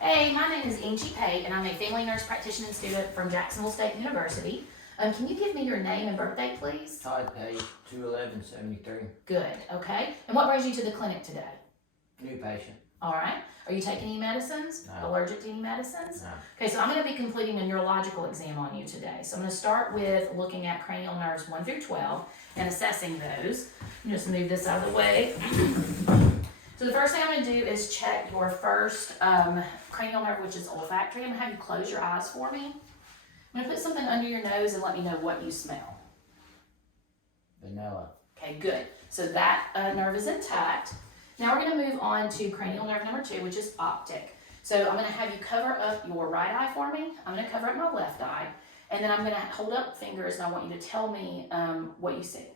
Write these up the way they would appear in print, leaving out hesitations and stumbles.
Hey, my name is Angie Pate, and I'm a family nurse practitioner and student from Jacksonville State University. Can you give me your name and birthday, please? Todd Pate, 21173. Good, okay. And what brings you to the clinic today? New patient. All right. Are you taking any medicines? No. Allergic to any medicines? No. Okay, so I'm going to be completing a neurological exam on you today. So I'm going to start with looking at cranial nerves 1 through 12 and assessing those. Just move this out of the way. So the first thing I'm going to do is check your first cranial nerve, which is olfactory. I'm going to have you close your eyes for me. I'm going to put something under your nose and let me know what you smell. Vanilla. Okay, good. So that nerve is intact. Now we're going to move on to cranial nerve number 2, which is optic. So I'm going to have you cover up your right eye for me. I'm going to cover up my left eye. And then I'm going to hold up fingers, and I want you to tell me what you see.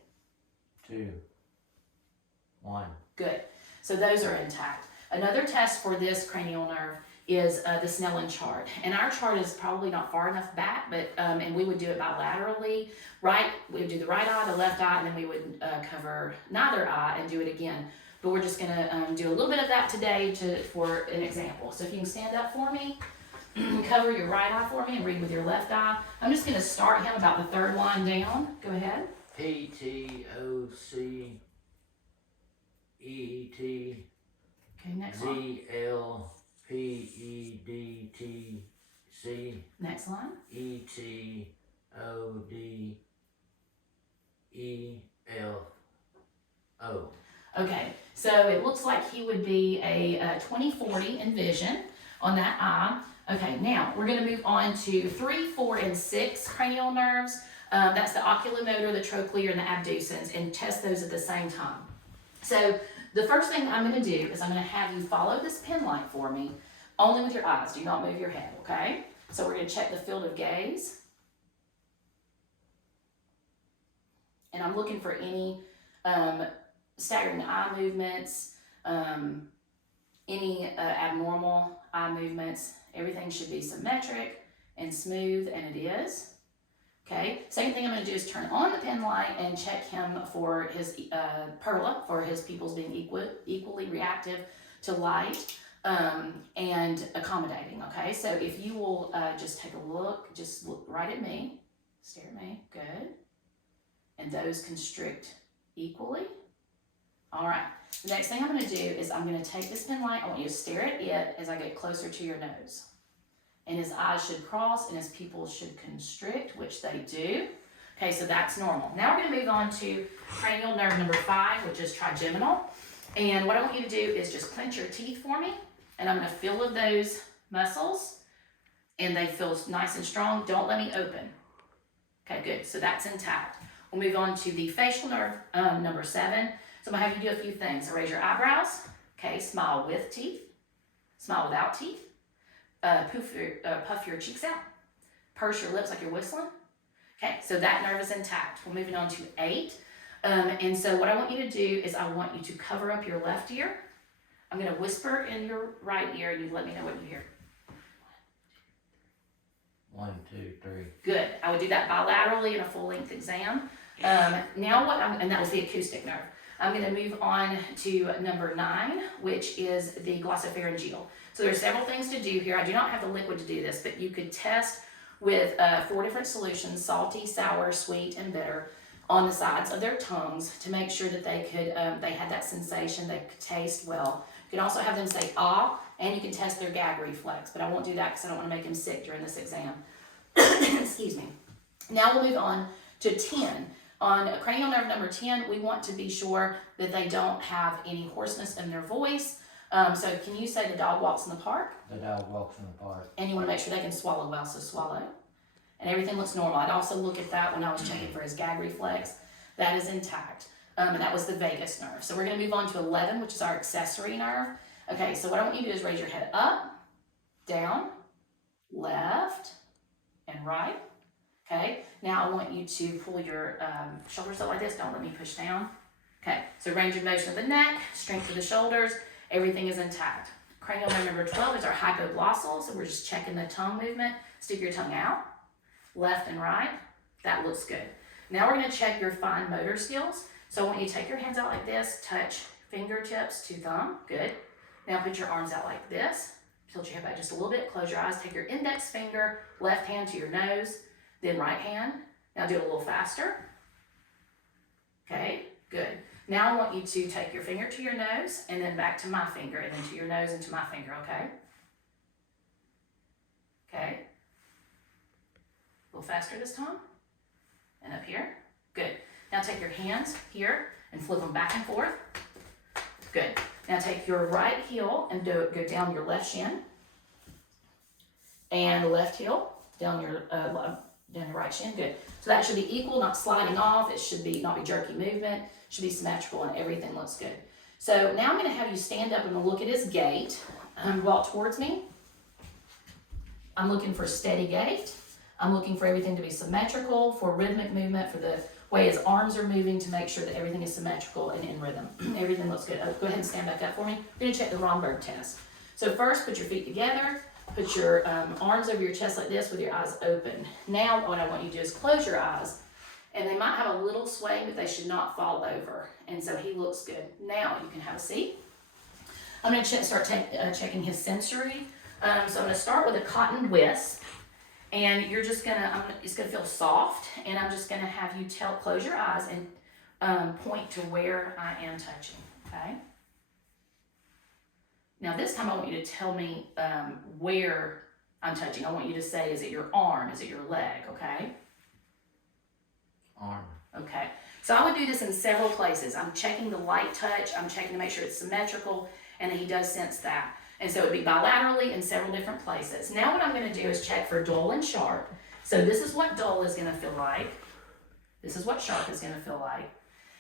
2. 1. Good. So those are intact. Another test for this cranial nerve is the Snellen chart. And our chart is probably not far enough back, but and we would do it bilaterally. We would do the right eye, the left eye, and then we would cover neither eye and do it again. But we're just going to do a little bit of that today for an example. So if you can stand up for me, cover your right eye for me and read with your left eye. I'm just going to start him about the third line down. Go ahead. PTOC ET Okay, next line. ZLPEDTC Next line. ETODELO. Okay, so it looks like he would be a 20/40 in vision on that eye. Okay, now we're going to move on to 3, 4, and 6 cranial nerves. That's the oculomotor, the trochlear, and the abducens, and test those at the same time. So the first thing I'm going to do is I'm going to have you follow this pen light for me, only with your eyes. Do not move your head, okay? So we're going to check the field of gaze. And I'm looking for any staggering eye movements, any abnormal eye movements. Everything should be symmetric and smooth, and it is. Okay, second thing I'm going to do is turn on the pen light and check him for his perla, for his pupils being equally reactive to light and accommodating. Okay, so if you will just take a look, just look right at me, stare at me, good. And those constrict equally. All right, the next thing I'm going to do is I'm going to take this pen light. I want you to stare at it as I get closer to your nose. And his eyes should cross and his pupils should constrict, which they do. Okay, so that's normal. Now we're going to move on to cranial nerve number 5, which is trigeminal. And what I want you to do is just clench your teeth for me. And I'm going to feel of those muscles. And they feel nice and strong. Don't let me open. Okay, good. So that's intact. We'll move on to the facial nerve number 7. So I'm going to have you do a few things. So raise your eyebrows. Okay, smile with teeth. Smile without teeth. Puff your cheeks out. Purse your lips like you're whistling. Okay, so that nerve is intact. We're moving on to 8. And so what I want you to do is I want you to cover up your left ear. I'm going to whisper in your right ear and you let me know what you hear. 1, 2, 3. Good. I would do that bilaterally in a full-length exam. Now and that was the acoustic nerve. I'm going to move on to number 9, which is the glossopharyngeal. So there's several things to do here. I do not have the liquid to do this, but you could test with 4 different solutions, salty, sour, sweet, and bitter, on the sides of their tongues to make sure that they could, they had that sensation, they could taste well. You can also have them say ah, and you can test their gag reflex, but I won't do that because I don't want to make them sick during this exam. Excuse me. Now we'll move on to 10. On cranial nerve number 10, we want to be sure that they don't have any hoarseness in their voice. So can you say the dog walks in the park? The dog walks in the park. And you want to make sure they can swallow well, so swallow. And everything looks normal. I'd also look at that when I was checking for his gag reflex. That is intact. And that was the vagus nerve. So we're going to move on to 11, which is our accessory nerve. Okay, so what I want you to do is raise your head up, down, left, and right. Okay, now I want you to pull your shoulders up like this. Don't let me push down. Okay, so range of motion of the neck, strength of the shoulders, everything is intact. Cranial nerve number 12 is our hypoglossal, so we're just checking the tongue movement. Stick your tongue out, left and right. That looks good. Now we're going to check your fine motor skills. So I want you to take your hands out like this, touch fingertips to thumb. Good. Now put your arms out like this. Tilt your head back just a little bit, close your eyes, take your index finger, left hand to your nose, then right hand. Now do it a little faster. Okay, good. Now I want you to take your finger to your nose and then back to my finger and then to your nose and to my finger, okay? Okay. A little faster this time. And up here. Good. Now take your hands here and flip them back and forth. Good. Now take your right heel and go down your left shin. And the left heel down your right shin. Good. So that should be equal, not sliding off. It should be not be jerky movement. It should be symmetrical and everything looks good. So now I'm going to have you stand up and look at his gait. Walk towards me. I'm looking for steady gait. I'm looking for everything to be symmetrical, for rhythmic movement, for the way his arms are moving to make sure that everything is symmetrical and in rhythm. Everything looks good. Go ahead and stand back up for me. We're going to check the Romberg test. So first, put your feet together. Put your arms over your chest like this with your eyes open. Now what I want you to do is close your eyes. And they might have a little sway, but they should not fall over. And so he looks good. Now you can have a seat. I'm going to start checking his sensory. So I'm going to start with a cotton wisp. And you're just it's gonna feel soft, and I'm just gonna have you close your eyes and point to where I am touching, okay? Now this time I want you to tell me where I'm touching. I want you to say, is it your arm, is it your leg, okay? Arm. Okay, so I would do this in several places. I'm checking the light touch, I'm checking to make sure it's symmetrical, and he does sense that. And so it would be bilaterally in several different places. Now what I'm going to do is check for dull and sharp. So this is what dull is going to feel like. This is what sharp is going to feel like.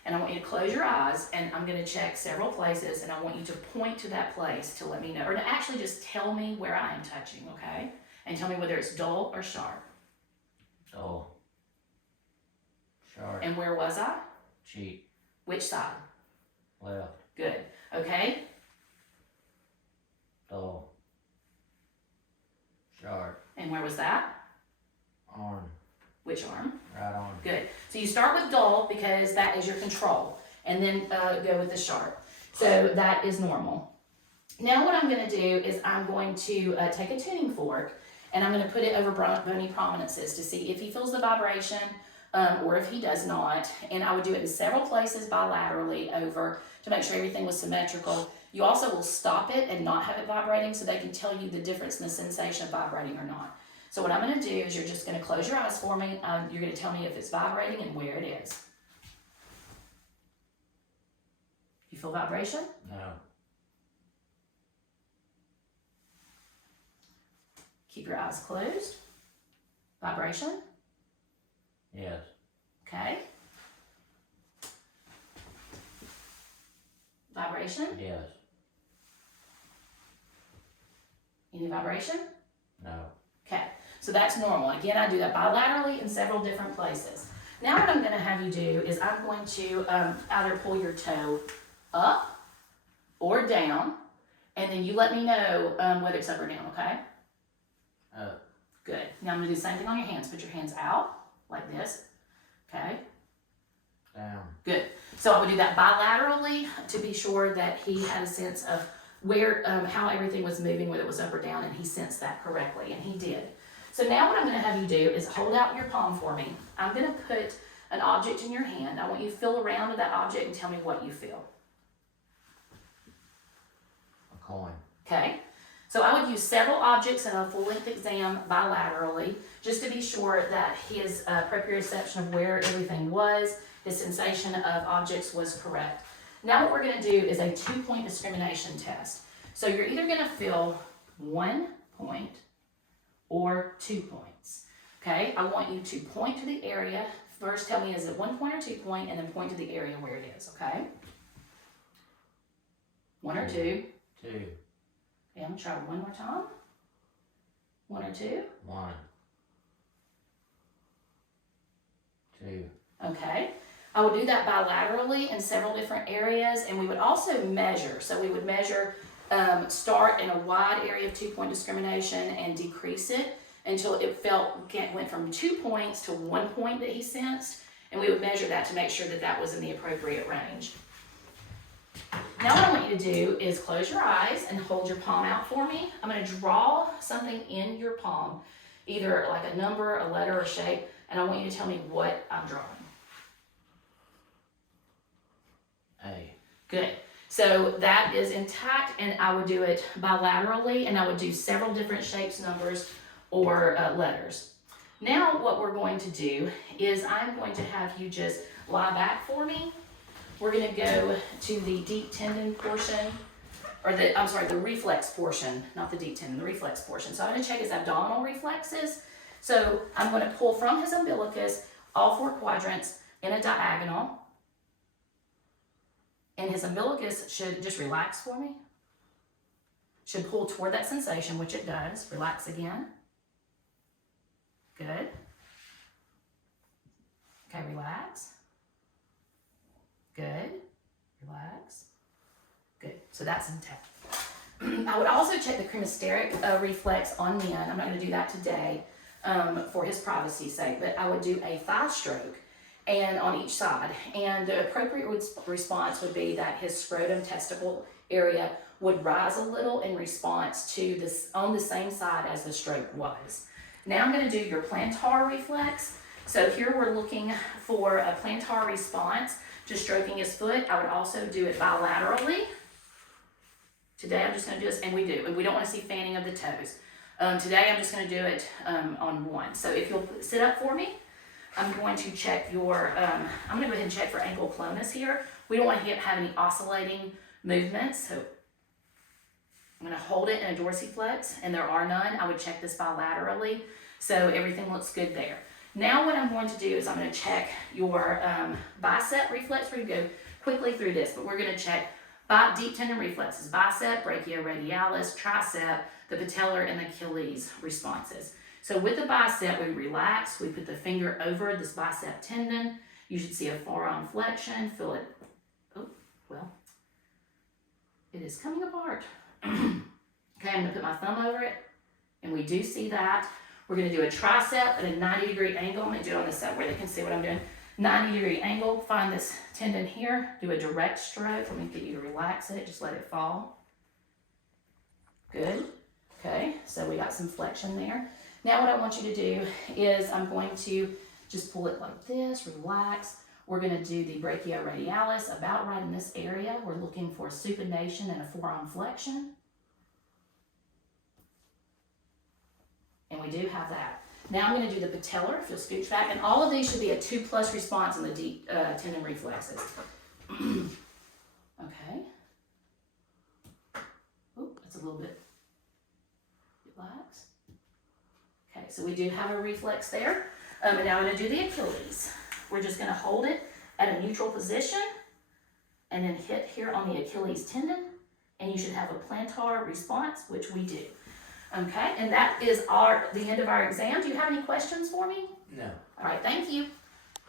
And I want you to close your eyes, and I'm going to check several places, and I want you to point to that place to let me know, or to actually just tell me where I am touching, okay? And tell me whether it's dull or sharp. Dull. Sharp. And where was I? Cheek. Which side? Left. Good. Okay. Dull. Sharp. And where was that? Arm. Which arm? Right arm. Good. So you start with dull because that is your control, and then go with the sharp. So that is normal. Now what I'm going to do is I'm going to take a tuning fork, and I'm going to put it over bony prominences to see if he feels the vibration or if he does not. And I would do it in several places bilaterally over to make sure everything was symmetrical. You also will stop it and not have it vibrating so they can tell you the difference in the sensation of vibrating or not. So what I'm going to do is you're just going to close your eyes for me. You're going to tell me if it's vibrating and where it is. You feel vibration? No. Keep your eyes closed. Vibration? Yes. Okay. Vibration? Yes. Any vibration? No. Okay, so that's normal. Again, I do that bilaterally in several different places. Now what I'm going to have you do is I'm going to either pull your toe up or down, and then you let me know whether it's up or down, okay? Up. Good. Now I'm going to do the same thing on your hands. Put your hands out like this, okay? Down. Good. So I would do that bilaterally to be sure that he had a sense of where, how everything was moving, whether it was up or down, and he sensed that correctly, and he did. So now what I'm going to have you do is hold out your palm for me. I'm going to put an object in your hand. I want you to feel around with that object and tell me what you feel. A coin. Okay. So I would use several objects in a full-length exam bilaterally just to be sure that his proprioception of where everything was, his sensation of objects was correct. Now what we're going to do is a 2-point discrimination test. So you're either going to feel 1 point or 2 points. Okay, I want you to point to the area. First tell me, is it 1 point or 2 point, and then point to the area where it is, okay? 1 or 2? 2. Okay, I'm going to try one more time. 1 or 2? 1. 2. Okay. I would do that bilaterally in several different areas, and we would also measure. So we would measure, start in a wide area of 2-point discrimination and decrease it until it went from 2 points to 1 point that he sensed, and we would measure that to make sure that that was in the appropriate range. Now what I want you to do is close your eyes and hold your palm out for me. I'm going to draw something in your palm, either like a number, a letter, or shape, and I want you to tell me what I'm drawing. A. Good. So that is intact, and I would do it bilaterally, and I would do several different shapes, numbers, or letters. Now what we're going to do is I'm going to have you just lie back for me. We're going to go to the deep tendon portion, or the reflex portion, not the deep tendon, the reflex portion. So I'm going to check his abdominal reflexes. So I'm going to pull from his umbilicus all 4 quadrants in a diagonal. And his umbilicus should just relax for me. Should pull toward that sensation, which it does. Relax again. Good. Okay, relax. Good. Relax. Good. So that's intact. I would also check the cremasteric reflex on men. I'm not going to do that today for his privacy's sake, but I would do a thigh stroke and on each side. And the appropriate response would be that his scrotum testicle area would rise a little in response to this on the same side as the stroke was. Now I'm going to do your plantar reflex. So here we're looking for a plantar response to stroking his foot. I would also do it bilaterally. Today I'm just going to do this, and we don't want to see fanning of the toes. Today I'm just going to do it on one. So if you'll sit up for me, I'm going to check your, I'm going to go ahead and check for ankle clonus here. We don't want to have any oscillating movements, so I'm going to hold it in a dorsiflex, and there are none. I would check this bilaterally, so everything looks good there. Now what I'm going to do is I'm going to check your bicep reflex. We're going to go quickly through this, but we're going to check deep tendon reflexes, bicep, brachioradialis, tricep, the patellar, and the Achilles responses. So with the bicep, we relax, we put the finger over this bicep tendon. You should see a forearm flexion, feel it. Oh, well, it is coming apart. Okay, I'm gonna put my thumb over it, and we do see that. We're gonna do a tricep at a 90-degree angle. I'm gonna do it on this side where they can see what I'm doing. 90-degree angle, find this tendon here, do a direct stroke. Let me get you to relax it, just let it fall. Good, okay, so we got some flexion there. Now what I want you to do is I'm going to just pull it like this, relax. We're gonna do the brachioradialis about right in this area. We're looking for supination and a forearm flexion. And we do have that. Now I'm gonna do the patellar, if you'll scooch back, and all of these should be a 2+ response in the deep tendon reflexes. Okay. Oh, that's a little bit, relax. Okay, so we do have a reflex there. And now I'm going to do the Achilles. We're just going to hold it at a neutral position and then hit here on the Achilles tendon, and you should have a plantar response, which we do. Okay, and that is the end of our exam. Do you have any questions for me? No. All right, thank you.